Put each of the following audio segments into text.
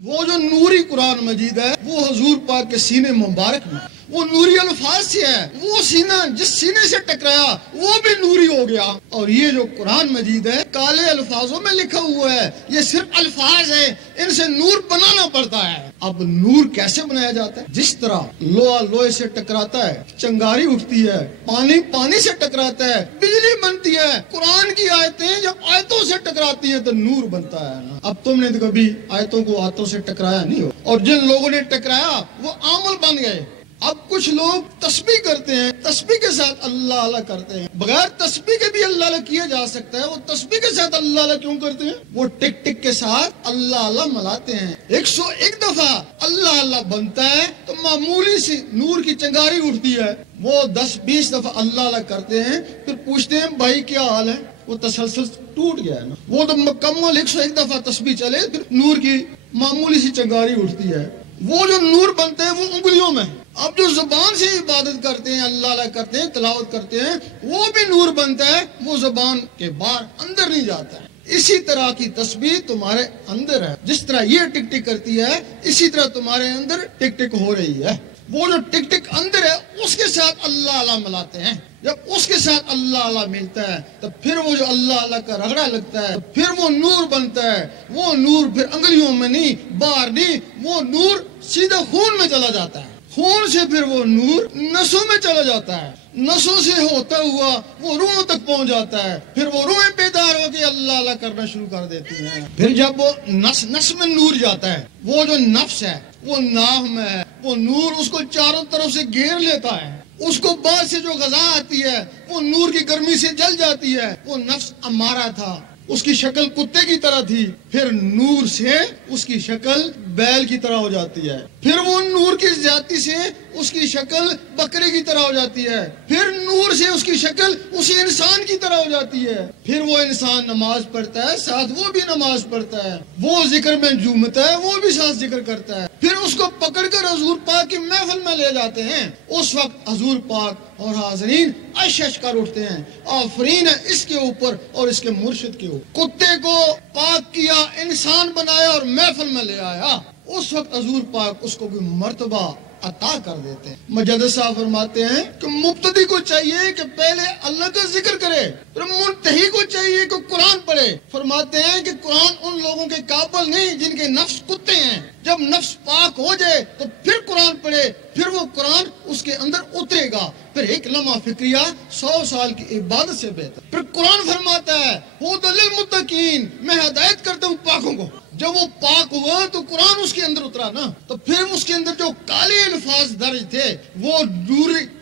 وہ جو نوری قرآن مجید ہے وہ حضور پاک کے سینے مبارک میں وہ نوری الفاظ سے ہے، وہ سینہ جس سینے سے ٹکرایا وہ بھی نوری ہو گیا۔ اور یہ جو قرآن مجید ہے کالے الفاظوں میں لکھا ہوا ہے، یہ صرف الفاظ ہیں، ان سے نور بنانا پڑتا ہے۔ اب نور کیسے بنایا جاتا ہے؟ جس طرح لوہا لوہے سے ٹکراتا ہے، چنگاری اٹھتی ہے، پانی پانی سے ٹکراتا ہے، بجلی بنتی ہے، قرآن کی آیتیں جب آیتوں سے ٹکراتی ہیں تو نور بنتا ہے نا۔ اب تم نے تو کبھی آیتوں کو ہاتھوں سے ٹکرایا نہیں ہو، اور جن لوگوں نے ٹکرایا وہ عامل بن گئے۔ اب کچھ لوگ تسبیح کرتے ہیں، تسبیح کے ساتھ اللہ اللہ کرتے ہیں، بغیر تسبیح کے بھی اللہ اللہ کیا جا سکتا ہے، وہ تسبیح کے ساتھ اللہ اللہ کیوں کرتے ہیں؟ وہ ٹک ٹک کے ساتھ اللہ اللہ ملاتے ہیں۔ 101 دفعہ اللہ اللہ بنتا ہے تو معمولی سی نور کی چنگاری اٹھتی ہے، وہ 10-20 دفعہ اللہ اللہ کرتے ہیں، پھر پوچھتے ہیں بھائی کیا حال ہے؟ وہ تسلسل ٹوٹ گیا ہے نا۔ وہ تو مکمل 101 دفعہ تسبیح چلے پھر نور کی معمولی سی چنگاری اٹھتی ہے۔ وہ جو نور بنتے ہیں وہ انگلیوں میں۔ اب جو زبان سے عبادت کرتے ہیں، اللہ اللہ کرتے ہیں، تلاوت کرتے ہیں، وہ بھی نور بنتا ہے، وہ زبان کے باہر اندر نہیں جاتا ہے۔ اسی طرح کی تسبیح تمہارے اندر ہے، جس طرح یہ ٹک ٹک کرتی ہے اسی طرح تمہارے اندر ٹک ٹک ہو رہی ہے۔ وہ جو ٹک ٹک اندر ہے اس کے ساتھ اللہ اللہ ملاتے ہیں، جب اس کے ساتھ اللہ اللہ ملتا ہے تو پھر وہ جو اللہ اللہ کا رگڑا لگتا ہے پھر وہ نور بنتا ہے۔ وہ نور پھر انگلیوں میں نہیں، باہر نہیں، وہ نور سیدھا خون میں چلا جاتا ہے، خون سے پھر وہ نور نسوں میں چلا جاتا ہے، نسوں سے ہوتا ہوا وہ روحوں تک پہنچ جاتا ہے، پھر وہ روحیں بیدار ہو کے اللہ اللہ کرنا شروع کر دیتی ہیں۔ پھر جب وہ نس میں نور جاتا ہے، وہ جو نفس ہے وہ ناف میں ہے، وہ نور اس کو چاروں طرف سے گھیر لیتا ہے، اس کو بعد سے جو غذا آتی ہے وہ نور کی گرمی سے جل جاتی ہے۔ وہ نفس امارہ تھا، اس کی شکل کتے کی طرح تھی، پھر نور سے اس کی شکل بیل کی طرح ہو جاتی ہے، پھر وہ نور کی زیادتی سے اس کی شکل بکرے کی طرح ہو جاتی ہے، پھر نور سے اس کی شکل اسی انسان کی طرح ہو جاتی ہے۔ پھر وہ انسان نماز پڑھتا ہے، ساتھ وہ بھی نماز پڑھتا ہے، وہ ذکر میں جھومتا ہے، وہ بھی ساتھ ذکر کرتا ہے۔ پھر اس کو پکڑ کر حضور پاک کی محفل میں لے جاتے ہیں، اس وقت حضور پاک اور حاضرین اشش کر اٹھتے ہیں، آفرین ہے اس کے اوپر اور اس کے مرشد کے اوپر۔ کتے کو پاک کیا، انسان بنایا اور محفل میں لے آیا، اس وقت حضور پاک اس کو کوئی مرتبہ عطا کر دیتے ہیں۔ مجدد صاحب فرماتے ہیں کہ مبتدی کو چاہیے کہ پہلے اللہ کا ذکر کرے، پھر منتہی کو چاہیے کہ قرآن پڑھے۔ فرماتے ہیں کہ قرآن ان لوگوں کے قابل نہیں جن کے نفس کتے ہیں، جب نفس پاک ہو جائے تو پھر قرآن پڑھے، پھر وہ قرآن اس کے اندر اترے گا، پھر ایک لمحہ فکریہ 100 سال کی عبادت سے بہتر۔ پھر قرآن فرماتا ہے ھدی للمتقین، میں ہدایت کرتا ہوں پاکوں کو۔ جب وہ پاک ہوا تو قرآن اس کے اندر اترا نا، تو پھر اس کے اندر جو کالے الفاظ درج تھے وہ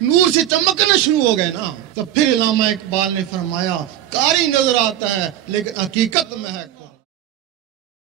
نور سے چمکنا شروع ہو گئے نا۔ تو پھر علامہ اقبال نے فرمایا قاری نظر آتا ہے لیکن حقیقت میں ہے